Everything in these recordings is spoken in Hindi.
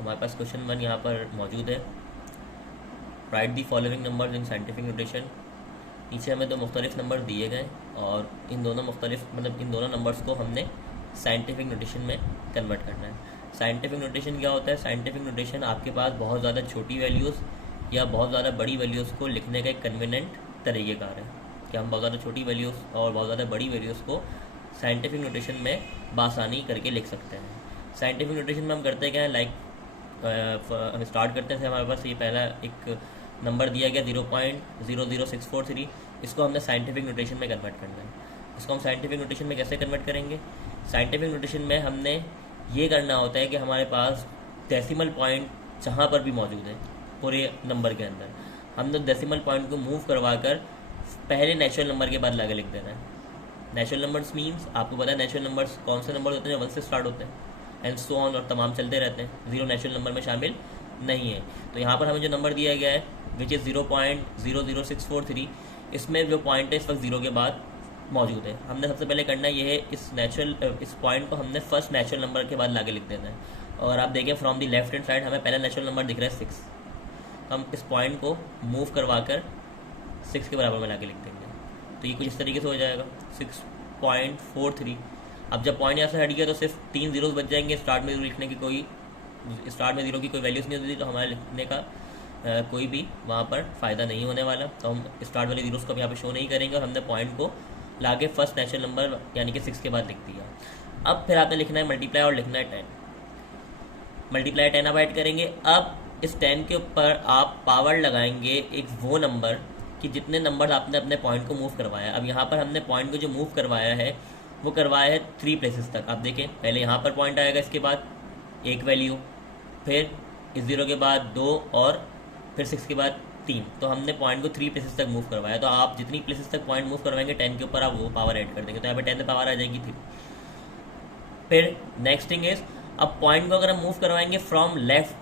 हमारे पास क्वेश्चन 1 यहाँ पर मौजूद है। Right the following numbers in scientific notation. नीचे हमें दो मुख्तलिफ नंबर दिए गए और इन दोनों नंबर्स को हमने साइंटिफिक नोटेशन में कन्वर्ट करना है। साइंटिफिक नोटेशन क्या होता है? साइंटिफिक नोटेशन आपके पास बहुत ज़्यादा छोटी वैल्यूज़ या बहुत ज़्यादा बड़ी वैल्यूज़ को लिखने का एक कन्वीनियंट तरीक़ेकार है कि हम बहुत ज़्यादा छोटी वैल्यूज़ और बहुत ज़्यादा बड़ी वैल्यूज़ को साइंटिफिक नोटेशन में बासानी करके लिख सकते हैं। साइंटिफिक नोटेशन में हम करते क्या है, हम स्टार्ट करते हैं। हमारे पास ये पहला एक नंबर दिया गया 0.00643, इसको हमने साइंटिफिक नोटेशन में कन्वर्ट करना है। इसको हम साइंटिफिक नोटेशन में कैसे कन्वर्ट करेंगे? साइंटिफिक नोटेशन में हमने ये करना होता है कि हमारे पास डेसिमल पॉइंट जहाँ पर भी मौजूद है पूरे नंबर के अंदर, हमने डेसिमल पॉइंट को मूव करवा कर पहले नेचुरल नंबर के बाद लाके लिख देना है। नेचुरल नंबर्स मीन्स आपको पता है नेचुरल नंबर्स कौन से नंबर होते हैं जो 1 से स्टार्ट होते हैं, एंड सो ऑन, और तमाम चलते रहते हैं। 0 नेचुरल नंबर में शामिल नहीं है। तो यहाँ पर हमें जो नंबर दिया गया है विच इज़ 0.00643, इसमें जो पॉइंट है इस वक्त 0 के बाद मौजूद है। हमने सबसे पहले करना ये है इस पॉइंट को हमने फर्स्ट नेचुरल नंबर के बाद लाके लिख देना है। और आप देखें from the left hand side हमें पहला नेचुरल नंबर दिख रहा है 6, हम इस पॉइंट को मूव करवा कर 6 के बराबर में लाके लिख देंगे। तो ये कुछ इस तरीके से हो जाएगा 6.43। अब जब पॉइंट यहाँ से हट गया तो सिर्फ 3 जीरोस बच जाएंगे। स्टार्ट में 0 लिखने की स्टार्ट में 0 की कोई वैल्यूज़ नहीं होती, तो हमारे लिखने का कोई भी वहाँ पर फ़ायदा नहीं होने वाला। तो हम स्टार्ट वाले जीरोस को यहाँ पे शो नहीं करेंगे और हमने पॉइंट को लाके फर्स्ट नेचुरल नंबर यानी कि 6 के बाद लिख दिया। अब फिर आपने लिखना है मल्टीप्लाई और लिखना है 10। मल्टीप्लाई 10 आप ऐड करेंगे। अब इस 10 के ऊपर आप पावर लगाएंगे एक वो नंबर कि जितने नंबर आपने अपने पॉइंट को मूव करवाया। अब यहाँ पर हमने पॉइंट को जो मूव करवाया है वो करवाया है 3 प्लेसेस तक। आप देखें पहले यहाँ पर पॉइंट आएगा, इसके बाद एक वैल्यू, फिर इस 0 के बाद 2 और फिर 6 के बाद 3। तो हमने पॉइंट को 3 प्लेसेस तक मूव करवाया। तो आप जितनी प्लेसेस तक पॉइंट मूव करवाएंगे 10 के ऊपर आप वो पावर ऐड कर देंगे, तो यहाँ पे 10 में पावर आ जाएगी 3। फिर नेक्स्ट थिंग इज, अब पॉइंट को अगर हम मूव करवाएंगे फ्रॉम लेफ्ट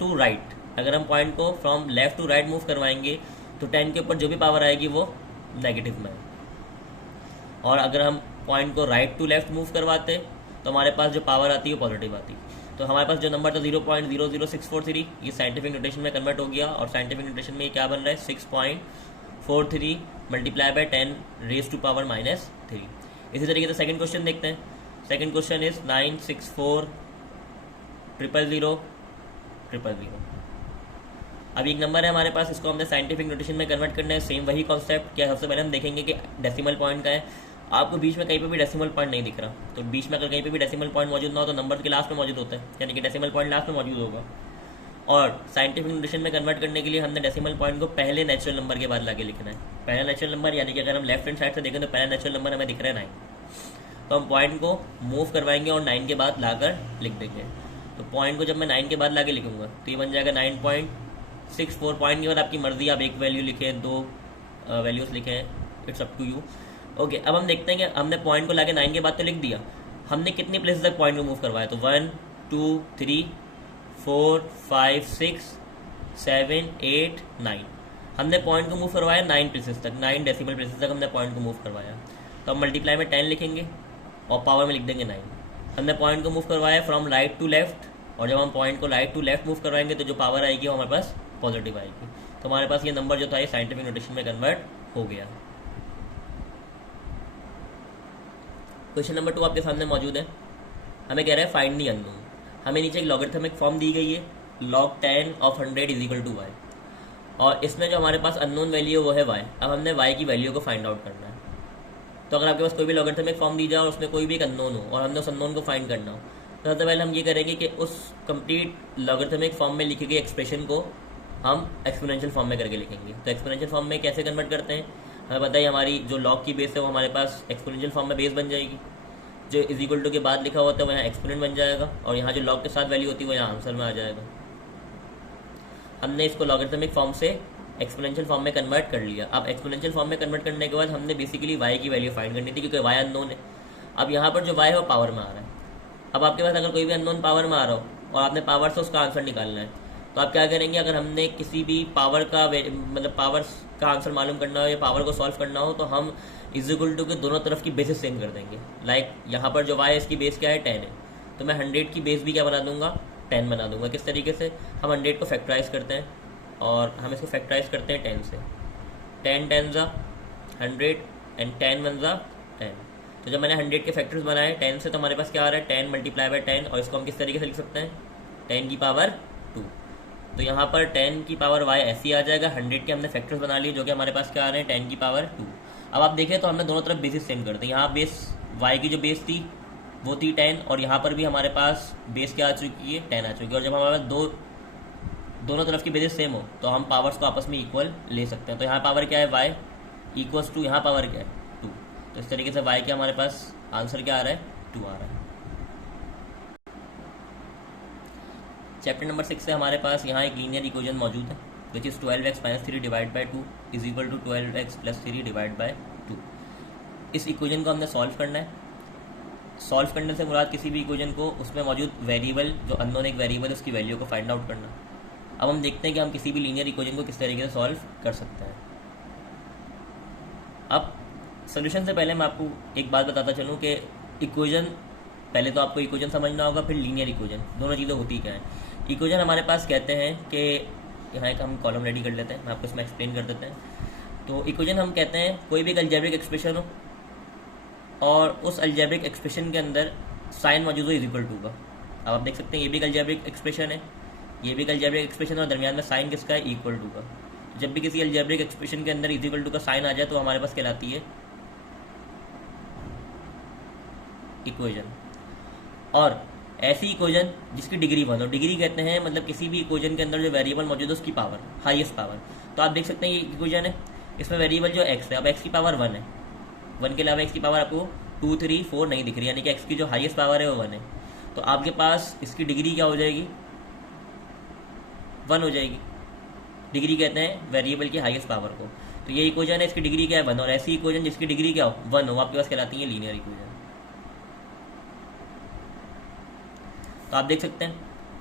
टू राइट, अगर हम पॉइंट को from left to right move करवाएंगे तो 10 के ऊपर जो भी पावर आएगी वो नेगेटिव में है। और अगर हम पॉइंट को राइट टू लेफ्ट मूव करवाते तो हमारे पास जो पावर आती है वो पॉजिटिव आती है। तो हमारे पास जो नंबर था 0.00643 ये साइंटिफिक नोटेशन में कन्वर्ट हो गया। और साइंटिफिक नोटेशन में ये क्या बन रहा है 6.43 multiply by 10 raise to power -3। इसी तरीके से सेकंड क्वेश्चन देखते हैं। Second question is 964000000। अब एक नंबर है हमारे पास, इसको हमने साइंटिफिक नोटेशन में कन्वर्ट करना है। सेम वही कॉन्सेप्ट। क्या सबसे पहले हम देखेंगे कि डेसिमल पॉइंट का है। आपको बीच में कहीं पे भी डेसिमल पॉइंट नहीं दिख रहा, तो बीच में अगर कहीं पे भी डेसिमल पॉइंट मौजूद ना हो तो नंबर के लास्ट में मौजूद होता है, यानी कि डेसिमल पॉइंट लास्ट में मौजूद होगा। और साइंटिफिक नोटेशन में कन्वर्ट करने के लिए हमने डेसिमल पॉइंट को पहले नेचुरल नंबर के बाद लाके लिखना है। पहला नेचुरल नंबर यानी कि अगर हम लेफ्ट हैंड साइड से देखें तो पहला नेचुरल नंबर हमें दिख रहा है 9, तो हम पॉइंट को मूव करवाएंगे और 9 के बाद लाकर लिख देंगे। तो पॉइंट को जब मैं 9 के बाद लाके लिखूंगा तो ये बन जाएगा 9.64। पॉइंट के बाद आपकी मर्जी, आप एक वैल्यू लिखें, 2 वैल्यूज लिखें, it's up to you. Okay, अब हम देखते हैं कि हमने पॉइंट को लाके 9 के बाद तो लिख दिया, हमने कितनी प्लेसेस तक पॉइंट को मूव करवाया। तो 1 2 3 4 5 6 7 8 9 हमने पॉइंट को मूव करवाया 9 प्लेसेस तक, 9 डेसिमल प्लेसेस तक हमने पॉइंट को मूव करवाया। तो हम मल्टीप्लाई में 10 लिखेंगे और पावर में लिख देंगे 9। हमने पॉइंट को मूव करवाया फ्रॉम राइट टू लेफ्ट, और जब हम पॉइंट को राइट टू लेफ्ट मूव करवाएंगे तो जो पावर आएगी वो हमारे पास पॉजिटिव आएगी। तो हमारे पास ये नंबर जो था ये साइंटिफिक नोटेशन में कन्वर्ट हो गया। क्वेश्चन नंबर 2 आपके सामने मौजूद है। हमें कह रहा है फाइंड दी अननोन। हमें नीचे एक लॉगरिथमिक फॉर्म दी गई है, log 10 of 100 is equal to y, और इसमें जो हमारे पास अननोन वैल्यू है वो है y। अब हमने y की वैल्यू को फाइंड आउट करना है। तो अगर आपके पास कोई भी लॉगरिथमिक फॉर्म दी जाए और उसमें कोई भी एक अननोन हो और हमने उस अननोन को फाइंड करना हो, तो सबसे पहले हम ये करेंगे कि उस कंप्लीट लॉगरिथमिक फॉर्म में लिखी गई एक्सप्रेशन को हम एक्सपोनेंशियल फॉर्म में करके लिखेंगे। तो एक्सपोनेंशियल फॉर्म में कैसे कन्वर्ट करते हैं, हमें पता है हमारी जो log की बेस है वो हमारे पास एक्सपोनेंशियल फॉर्म में बेस बन जाएगी। जो इज इक्वल टू के बाद लिखा होता है वो यहाँ एक्सपोनेंट बन जाएगा, और यहाँ जो log के साथ वैल्यू होती है वो यहाँ आंसर में आ जाएगा। हमने इसको लॉगरिथमिक फॉर्म से एक्सपोनेंशियल फॉर्म में कन्वर्ट कर लिया। अब एक्सपोनेंशियल फॉर्म में कन्वर्ट करने के बाद हमने बेसिकली y की वैल्यू फाइंड करनी थी, क्योंकि y अननोन है। अब यहाँ पर जो y है वो पावर में आ रहा है। अब आपके पास अगर कोई भी अननोन पावर में आ रहा हो और आपने पावर से उसका आंसर निकालना है, तो आप क्या करेंगे, अगर हमने किसी भी पावर का मतलब पावर का आंसर मालूम करना हो या पावर को सॉल्व करना हो, तो हम इज इक्वल टू के दोनों तरफ की बेसिस चेंज कर देंगे। लाइक यहाँ पर जो y है इसकी बेस क्या है 10 है, तो मैं 100 की बेस भी क्या बना दूंगा 10 बना दूंगा। किस तरीके से? हम 100 को फैक्टराइज करते हैं और हम इसको फैक्टराइज करते हैं 10 से। 10 10 ज़ा 100 एंड 10 1 ज़ा 10। तो जब मैंने 100 के फैक्टर्स बनाए 10 से, तो हमारे पास क्या आ रहा है? 10 मल्टीप्लाई बाय 10, और इसको हम किस तरीके से लिख सकते हैं? 10 की पावर 2। तो यहाँ पर 10 की पावर y ऐसी आ जाएगा। 100 के हमने फैक्टर्स बना लिए जो कि हमारे पास क्या आ रहे हैं? 10 की पावर 2। अब आप देखें तो हमने दोनों तरफ बेसिस सेम कर दी। यहाँ बेस y की जो बेस थी वो थी 10, और यहाँ पर भी हमारे पास बेस क्या आ चुकी है? 10 आ चुकी है। और जब हमारे पास दोनों तरफ की बेसिस सेम हो तो हम पावर्स को आपस में इक्वल ले सकते हैं। तो यहाँ पावर क्या है? y इक्वल्स टू, यहाँ पावर क्या है? 2। तो इस तरीके से y क्या हमारे पास आंसर क्या आ रहा है? 2 आ रहा है। चैप्टर नंबर 6 से हमारे पास यहाँ एक लीनियर इक्वेशन मौजूद है which is 12x - 3 divide by 2 is equal to 12x + 3 divide by 2। इस इक्वेशन को हमने सॉल्व करना है। सॉल्व करने से मुराद किसी भी इक्वेशन को उसमें मौजूद वेरिएबल, जो अननोन एक वेरिएबल है, उसकी वैल्यू को फाइंड आउट करना। अब हम देखते हैं कि हम किसी भी लीनियर इक्वेशन को किस तरीके से सॉल्व कर सकते हैं। अब सोल्यूशन से पहले मैं आपको एक बात बताता चलूँ कि इक्वेशन, पहले तो आपको इक्वेशन समझना होगा, फिर लीनियर इक्वेशन, दोनों चीज़ें होती क्या हैं। इक्वेशन हमारे पास कहते हैं कि यहाँ एक हम कॉलम रेडी कर लेते हैं, मैं आपको इसमें एक्सप्लेन कर देते हैं। तो इक्वेशन हम कहते हैं कोई भी एक अलजेब्रिक एक्सप्रेशन हो और उस अलजेब्रिक एक्सप्रेशन के अंदर साइन मौजूद हो इज इक्वल टू का। अब आप देख सकते हैं ये भी एक अलजेब्रिक एक्सप्रेशन है, ये भी एक अलजेब्रिक एक्सप्रेशन, और दरमियान में साइन किसका है? इक्वल टू का। जब भी किसी अलजेब्रिक एक्सप्रेशन के अंदर इज इक्वल टू का साइन आ जाए तो हमारे पास कहलाती है इक्वेशन। और ऐसी इक्वेशन जिसकी डिग्री 1 हो, डिग्री कहते हैं मतलब किसी भी इक्वेशन के अंदर जो वेरिएबल मौजूद है उसकी पावर, हाईएस्ट पावर। तो आप देख सकते हैं ये इक्वेशन है, इसमें वेरिएबल जो x है, अब x की पावर 1 है, 1 के अलावा x की पावर आपको 2 3 4 नहीं दिख रही, यानी कि x की जो हाईएस्ट पावर है वो 1 है। तो आपके पास इसकी डिग्री क्या हो जाएगी? 1 हो जाएगी। डिग्री कहते हैं वेरिएबल की हाईएस्ट पावर को। तो ये इक्वेशन है, इसकी डिग्री क्या है? 1। और ऐसी इक्वेशन जिसकी डिग्री क्या हो? 1 हो, आपके पास कहलाती है लीनियर इक्वेशन। तो आप देख सकते हैं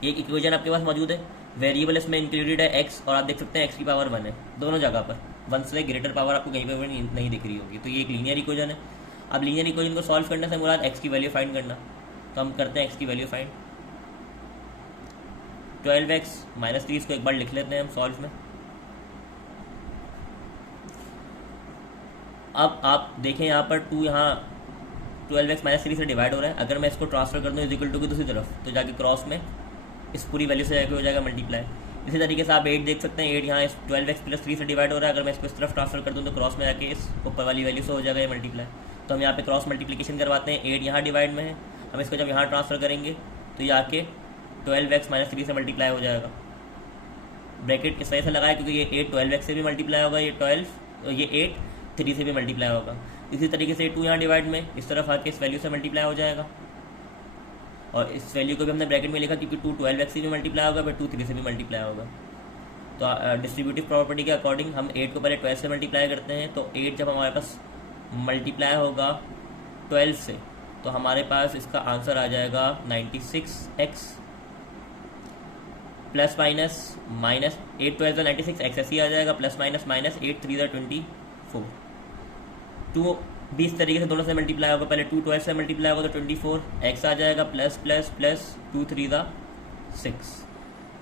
ये इक्वेशन आपके पास मौजूद है, वेरिएबल इसमें इंक्लूडेड है x, और आप देख सकते हैं x की पावर 1 है दोनों जगह पर। 1 से ग्रेटर पावर आपको कहीं पर नहीं दिख रही होगी। तो ये एक लीनियर इक्वेशन है। अब लीनियर इक्वेशन को सॉल्व करने से मुराद x की वैल्यू फाइंड करना। तो हम करते हैं x की वैल्यू फाइंड। 12x - 3 इसको एक बार लिख लेते हैं हम सॉल्व में। अब आप देखें यहाँ पर 2 यहाँ 12x - 3 से डिवाइड हो रहा है। अगर मैं इसको ट्रांसफर कर दूँ इज इक्वल टू की दूसरी तरफ, तो जाके क्रॉस में इस पूरी वैल्यू से जाके हो जाएगा मल्टीप्लाई। इसी तरीके से आप 8 देख सकते हैं, 8 यहाँ इस 12x + 3 से डिवाइड हो रहा है। अगर मैं इसको इस तरफ ट्रांसफर कर दूँ तो क्रॉस में जाके इस ऊपर वाली वैल्यू से हो जाएगा ये मल्टीप्लाई। तो हम यहाँ पे क्रॉस मल्टीप्लिकेशन करवाते हैं। 8 यहाँ डिवाइड में है, हम इसको जब यहाँ ट्रांसफर करेंगे तो ये आके 12x - 3 से मल्टीप्लाई हो जाएगा। ब्रैकेट किस वजह से लगाया? क्योंकि ये 8 12x से भी मल्टीप्लाई होगा, ये 8 3 से भी मल्टीप्लाई होगा। इसी तरीके से 2 यहाँ डिवाइड में इस तरफ आके इस वैल्यू से मल्टीप्लाई हो जाएगा, और इस वैल्यू को भी हमने ब्रैकेट में लिखा क्योंकि 2 12x से भी मल्टीप्लाई होगा, फिर 2 3 से भी मल्टीप्लाई होगा। तो डिस्ट्रीब्यूटिव प्रॉपर्टी के अकॉर्डिंग हम 8 को पहले 12 से मल्टीप्लाई करते हैं। तो 8 जब हमारे पास मल्टीप्लाई होगा 12 से तो हमारे पास इसका आंसर आ जाएगा 96x प्लस माइनस 8 12 96x ऐसे ही आ जाएगा, प्लस माइनस -8 3 24। 2 20 तरीके से दोनों से मल्टीप्लाई होगा, पहले 2 12 से मल्टीप्लाई होगा तो 24x आ जाएगा, plus 2 3 6।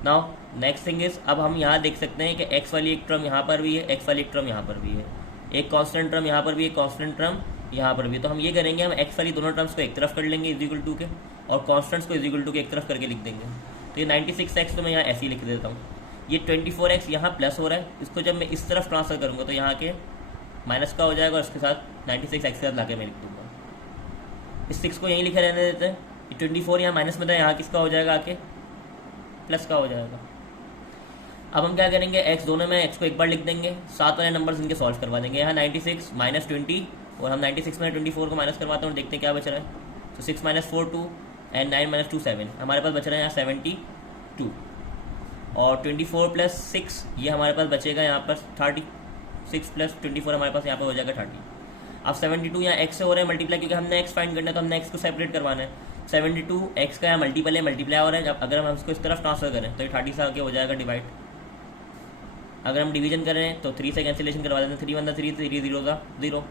Now next thing is, अब हम यहाँ देख सकते हैं कि x वाली एक टर्म यहाँ पर भी है, x वाली एक टर्म यहाँ पर भी है, एक कांस्टेंट टर्म यहाँ पर भी, एक कांस्टेंट टर्म यहाँ पर भी। तो हम ये करेंगे, हम x वाली दोनों टर्म्स को एक तरफ कर लेंगे इज इक्वल टू के, और कांस्टेंट्स को इज इक्वल टू के एक तरफ करके लिख देंगे। तो ये 96x तो मैं यहाँ ऐसे ही लिख देता हूँ। ये 24x यहाँ प्लस हो रहा है, इसको जब मैं इस तरफ ट्रांसफर करूँगा तो यहाँ के माइनस का हो जाएगा, और इसके साथ 96x के साथ लाके मैं लिख दूँगा। इस 6 को यहीं लिखे रहने देते हैं। ये 24 यहाँ माइनस में था, यहाँ किसका हो जाएगा आके प्लस का हो जाएगा। अब हम क्या करेंगे, x दोनों में x को एक बार लिख देंगे, साथ वाले नंबर्स इनके सॉल्व करवा देंगे। यहाँ 96 - 20, और हम 96 में 24 को माइनस करवाते हैं और देखते हैं क्या बच रहा है। तो 6 - 4 2 एंड 9 - 2 7, हमारे पास बच रहा है यहाँ 72, और 24 + 6 ये हमारे पास बचेगा यहाँ पर 30, 6 + 24 हमारे पास यहाँ पर हो जाएगा 30। अब 72 यहाँ x से हो रहा है मल्टीप्लाई, क्योंकि हमने x फाइंड करना है तो हमने x को सेपरेट करवाना है। 72 x का यहाँ मल्टीपल है, मल्टीप्लाई हो रहा है। अगर हम इसको इस तरफ ट्रांसफर करें तो ये 30 से आगे हो जाएगा डिवाइड। अगर हम डिवीजन करें तो 3 से कैंसिलेशन करवा देते हैं, 3 1 3 3 0 0,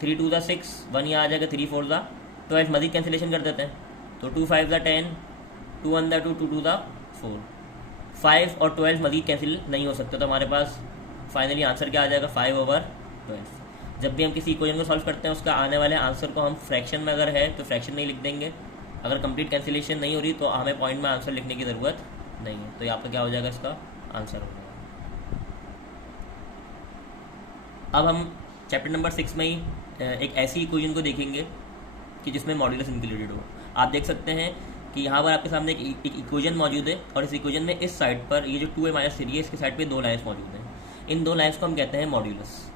3 2 6 1 यहाँ आ जाएगा, 3 4 12 मजीद कैंसिलेशन कर देते हैं तो 2 5 10, 2 1 2 2 2 4, 5 और 12 मजीद कैंसिल नहीं हो सकते, तो हमारे पास फाइनली आंसर क्या आ जाएगा 5/12। जब भी हम किसी इक्वेशन को सॉल्व करते हैं उसका आने वाले आंसर को हम फ्रैक्शन में अगर है तो फ्रैक्शन में ही लिख देंगे, अगर कंप्लीट कैंसिलेशन नहीं हो रही तो हमें पॉइंट में आंसर लिखने की ज़रूरत नहीं है। तो ये आपका क्या हो जाएगा, इसका आंसर हो जाएगा। अब हम चैप्टर नंबर 6 में ही एक ऐसी इक्वेशन को देखेंगे कि जिसमें मॉड्यूलस इंक्लूडेड हो। आप देख सकते हैं कि यहाँ पर आपके सामने एक इक्वेशन मौजूद है और इस इक्वेशन में इस साइड पर ये जो 2a - 3 है इसके साइड पे दो लाइन्स मौजूद हैं। इन दो लाइन्स को हम कहते हैं मॉड्यूलस।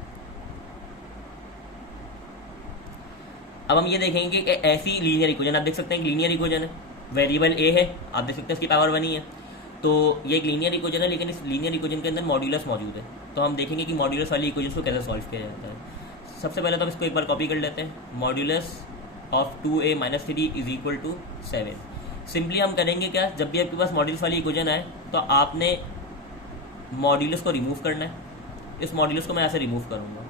अब हम ये देखेंगे कि ऐसी लीनियर इक्वेशन, आप देख सकते हैं लीनियर इक्वेशन है, वेरिएबल a है, आप देख सकते हैं इसकी पावर 1 ही है, तो ये एक लीनियर इक्वेशन है, लेकिन इस लीनियर इक्वेशन के अंदर मॉड्यूलस मौजूद है। तो हम देखेंगे कि मॉड्यूलस वाली इक्वेशन को कैसे सॉल्व किया जाता है। सबसे पहले तो हम इसको एक बार कॉपी कर लेते हैं। Modulus of 2a - 3 is equal to 7। Simply हम करेंगे क्या, जब भी आपके पास मॉड्यूलस वाली इक्वेशन आए तो आपने मॉड्यूलस को रिमूव करना है। इस मॉड्यूलस को मैं यहाँ से रिमूव करूँगा,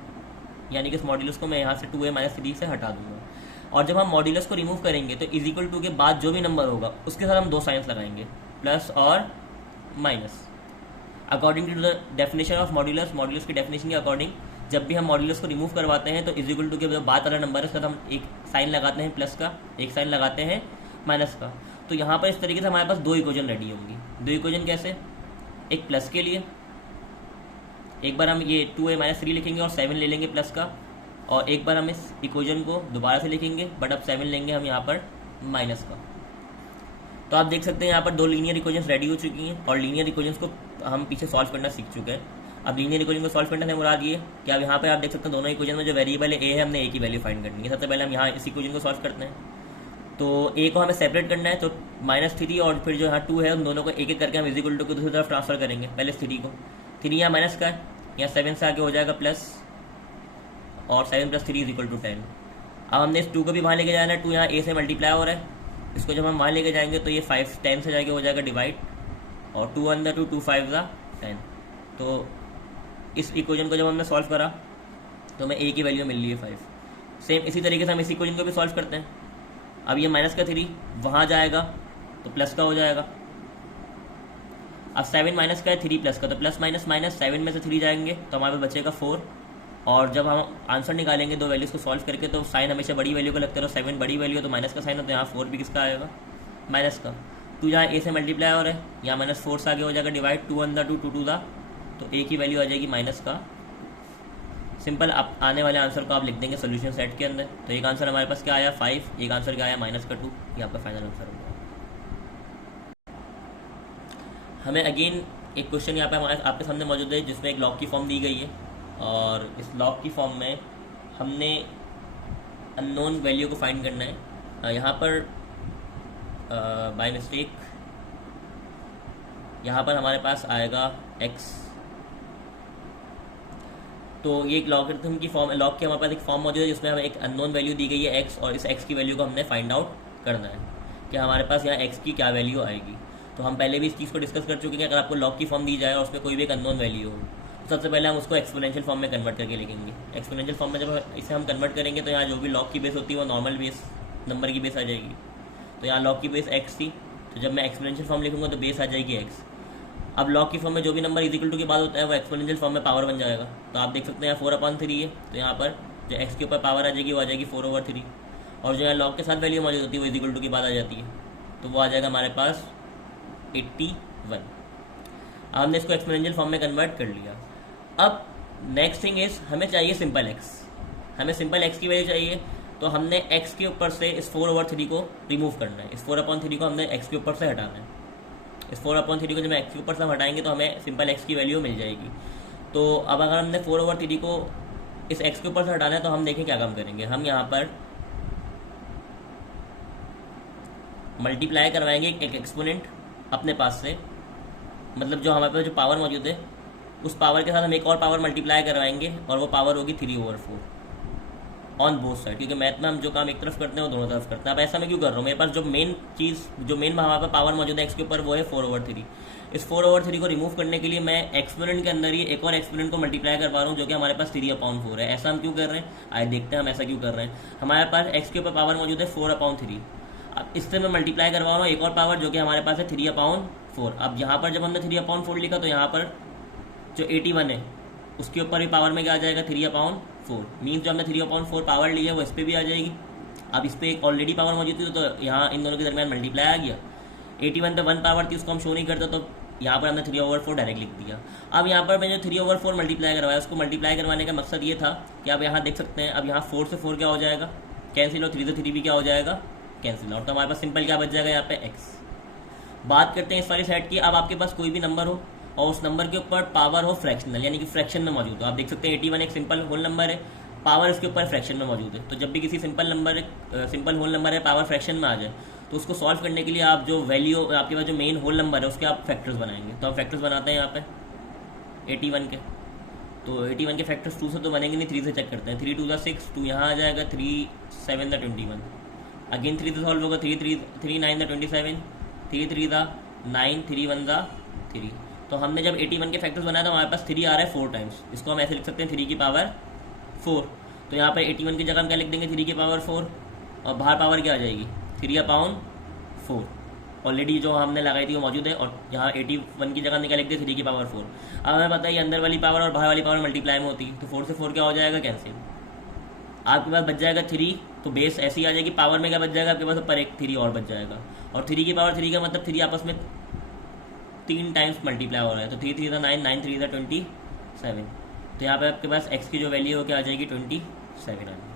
यानी कि इस मॉड्यूलस को मैं यहाँ से 2a - 3 से हटा दूंगा। और जब हम मॉड्यूलस को रिमूव करेंगे तो इज इक्वल टू के बाद जो भी नंबर होगा उसके साथ हम दो साइंस लगाएंगे, प्लस और minus. According to the definition of modulus, modulus की डेफिनेशन के अकॉर्डिंग जब भी हम मॉड्यूलस को रिमूव करवाते हैं तो इज इक्वल टू के जो बाद वाला नंबर है उसके साथ हम एक साइन लगाते हैं प्लस का, एक साइन लगाते हैं माइनस का। तो यहाँ पर इस तरीके से हमारे पास दो इक्वेशन रेडी होंगी। दो इक्वेशन कैसे, एक प्लस के लिए एक बार हम ये 2a - 3 लिखेंगे और 7 ले लेंगे प्लस का, और एक बार हम इस इक्वेशन को दोबारा से लिखेंगे बट अब 7 लेंगे हम यहाँ पर माइनस का। तो आप देख सकते हैं यहाँ पर दो लीनियर इक्वेशंस रेडी हो चुकी हैं और लीनियर इक्वेशंस को हम पीछे सॉल्व करना सीख चुके हैं। अब लीनियर इक्वेशन को सॉल्व करने से मुराद ये कि अब यहाँ पर आप देख सकते हैं दोनों इक्वेशन में जो वेरिएबल है ए है, हमने ए की वैल्यू फाइंड करनी है। सबसे पहले हम यहाँ इस इक्वेशन को सॉल्व करते हैं। तो ए को हमें सेपरेट करना है, तो -3 और फिर जो यहाँ 2 है उन दोनों को एक एक करके हम इज इक्वल टू को दूसरी तरफ ट्रांसफर करेंगे। पहले 3 को, 3 यहाँ माइनस का है, यहाँ 7 से आगे हो जाएगा प्लस, और 7 + 3 इज इक्वल टू 10। अब हमने इस 2 को भी वहाँ लेके जाना है, 2 यहाँ ए से मल्टीप्लाई हो रहा है, इसको जब हम वहाँ लेके जाएंगे तो ये 5 10 से जाके हो जाएगा डिवाइड, और 2 1 2 2 5 10। तो इस इक्वेशन को जब हमने सॉल्व करा तो हमें ए की वैल्यू मिल रही है 5। सेम इसी तरीके से हम इस इक्वेशन को भी सॉल्व करते हैं। अब ये माइनस का 3 वहाँ जाएगा तो प्लस का हो जाएगा। अब 7 माइनस का है, 3 प्लस का, तो प्लस माइनस माइनस, 7 में से 3 जाएंगे तो हमारे पास बचेगा 4। और जब हम आंसर निकालेंगे दो वैल्यूज़ को सॉल्व करके तो साइन हमेशा बड़ी वैल्यू का लगता है, तो 7 बड़ी वैल्यू है तो माइनस का साइन है, तो यहाँ 4 भी किसका आएगा, माइनस का। 2 जहाँ ए से मल्टीप्लाई हो रहा है, यहाँ -4 से आगे हो जाएगा डिवाइड, 2 1 2 2 2 तो ए की वैल्यू आ जाएगी माइनस का। सिंपल आप आने वाले आंसर को आप लिख देंगे सोल्यूशन सेट के अंदर। तो एक आंसर हमारे पास क्या आया 5, एक आंसर क्या आया -2, ये आपका फाइनल आंसर होगा। हमें अगेन एक क्वेश्चन यहाँ पे हमारे आपके सामने मौजूद है जिसमें एक लॉग की फॉर्म दी गई है, और इस लॉग की फॉर्म में हमने अननोन वैल्यू को फाइंड करना है। यहाँ पर बाय मिस्टेक यहाँ पर हमारे पास आएगा x। तो ये एक लॉगरिथम की फॉर्म, लॉग की हमारे पास एक फॉर्म मौजूद है जिसमें हमें एक अननोन वैल्यू दी गई है x, और इस x की वैल्यू को हमने फाइंड आउट करना है कि हमारे पास यहाँ x की क्या वैल्यू आएगी। तो हम पहले भी इस चीज़ को डिस्कस कर चुके हैं। अगर आपको लॉग की फॉर्म दी जाए और उसमें कोई भी एक अननोन वैल्यू हो तो सबसे पहले हम उसको एक्सपोनेंशियल फॉर्म में कन्वर्ट करके लिखेंगे। एक्सपोनेंशियल फॉर्म में जब इसे हम कन्वर्ट करेंगे तो यहाँ जो भी लॉग की बेस होती है वो नॉर्मल बेस नंबर की बेस आ जाएगी। तो यहाँ लॉग की बेस x थी, तो जब मैं एक्सपोनेंशियल फॉर्म लिखूंगा तो बेस आ जाएगी x। अब लॉग की फॉर्म में जो भी नंबर इज इक्वल टू के बाद होता है वो एक्सपोनेंशियल फॉर्म में पावर बन जाएगा। तो आप देख सकते हैं यहाँ 4/3 है, तो यहाँ पर जो x के ऊपर पावर आ जाएगी वो आ जाएगी 4/3, और जो है लॉग के साथ वैल्यू मौजूद होती है वो इज इक्वल टू के बाद आ जाती है, तो वो आ जाएगा हमारे पास 81। अब हमने इसको एक्सपोनेंशियल फॉर्म में कन्वर्ट कर लिया। अब नेक्स्ट थिंग इज हमें चाहिए सिंपल x, हमें सिंपल x की वैल्यू चाहिए। तो हमने x के ऊपर से इस 4/3 को रिमूव करना है, इस 4/3 को हमने x के ऊपर से हटाना है। इस 4/3 को जब x के ऊपर से हम हटाएंगे तो हमें सिंपल x की वैल्यू मिल जाएगी। तो अब अगर हमने 4/3 को इस x के ऊपर से हटाना है तो हम देखें क्या काम करेंगे। हम यहाँ पर मल्टीप्लाई करवाएंगे एक एक्सपोनेंट अपने पास से, मतलब जो हमारे पास जो पावर मौजूद है उस पावर के साथ हम एक और पावर मल्टीप्लाई करवाएंगे, और वो पावर होगी 3/4 ऑन बोथ साइड, क्योंकि मैथ में हम जो काम एक तरफ करते हैं वो दोनों तरफ करते हैं। अब ऐसा मैं क्यों कर रहा हूँ, मेरे पास जो मेन चीज़ जो मेन हमारे पास पावर मौजूद है x के ऊपर वो है 4/3। इस 4/3 को रिमूव करने के लिए मैं एक्सपोनेंट के अंदर ही एक और एक्सपोनेंट को मल्टीप्लाई करवा रहा हूँ जो कि हमारे पास 3/4 है। ऐसा हम क्यों कर रहे हैं, आइए देखते हैं हम ऐसा क्यों कर रहे हैं। हमारे पास x के ऊपर पावर मौजूद है 4/3। अब इससे मैं मल्टीप्लाई करवा रहा हूँ एक और पावर जो कि हमारे पास है 3/4। अब यहाँ पर जब हमने 3/4 लिखा तो यहाँ पर जो 81 है उसके ऊपर भी पावर में क्या आ जाएगा 3/4। मीन्स जो हमने 3/4 पावर ली है वो इस पर भी आ जाएगी। अब इस पर एक ऑलरेडी पावर मौजूद थी तो यहाँ इन दोनों के दरमियान मल्टीप्लाई आ गया। 81 पे 1 पावर थी उसको हम शो नहीं करते तो यहाँ पर हमने 3/4 डायरेक्ट लिख दिया। अब यहाँ पर मैंने 3/4 मल्टीप्लाई करवाया, उसको मल्टीप्लाई करवाने का मकसद ये था कि आप यहाँ देख सकते हैं अब यहाँ 4 से 4 क्या हो जाएगा कैंसिल, और 3 से 3 भी क्या हो जाएगा कैंसिल, और तो हमारे पास सिंपल क्या बच जाएगा यहाँ पे x। बात करते हैं इस वाली सेट की। अब आपके पास कोई भी नंबर हो और उस नंबर के ऊपर पावर हो फ्रैक्शनल यानी कि फ्रैक्शन में मौजूद हो। आप देख सकते हैं 81 एक सिंपल होल नंबर है, पावर इसके ऊपर फ्रैक्शन में मौजूद है। तो जब भी किसी सिंपल होल नंबर है पावर फ्रैक्शन में आ जाए तो उसको सॉल्व करने के लिए आप जो वैल्यू आपके पास जो मेन होल नंबर है उसके आप फैक्टर्स बनाएंगे। तो हम फैक्टर्स बनाते हैं यहाँ पे 81 के। तो 81 के फैक्टर्स 2 से तो बनेंगे नहीं, 3 से चेक करते हैं। 3 2 6, 2 यहाँ आ जाएगा, 3 7 21। अगेन 3 से सॉल्व होगा, 3 9 27, 3 3 9, 3 1 3। तो हमने जब 81 के फैक्टर्स बनाया था हमारे पास 3 आ रहा है 4 टाइम्स। इसको हम ऐसे लिख सकते हैं 3 की पावर 4। तो यहाँ पर 81 की जगह हम क्या लिख देंगे 3 की पावर 4, और बाहर पावर क्या आ जाएगी 3/4। ऑलरेडी जो हमने लगाई थी वो मौजूद है, और यहाँ 81 की जगह हमने क्या लिख दिया 3 की पावर 4। अब हमें पता है ये अंदर वाली पावर और बाहर वाली पावर मल्टीप्लाई में होती है, तो 4 से 4 क्या हो जाएगा कैंसिल। आपके पास बच जाएगा 3, तो बेस ऐसी आ जाएगी, पावर में क्या बच जाएगा आपके पास ऊपर एक 3 और बच जाएगा, और 3 की पावर 3 का मतलब 3 आपस में 3 टाइम्स मल्टीप्लाई हो रहा है। तो 3 3 9, 9 3 27। तो यहाँ पे आपके पास x की जो वैल्यू हो क्या आ जाएगी 27 आ जाएगी।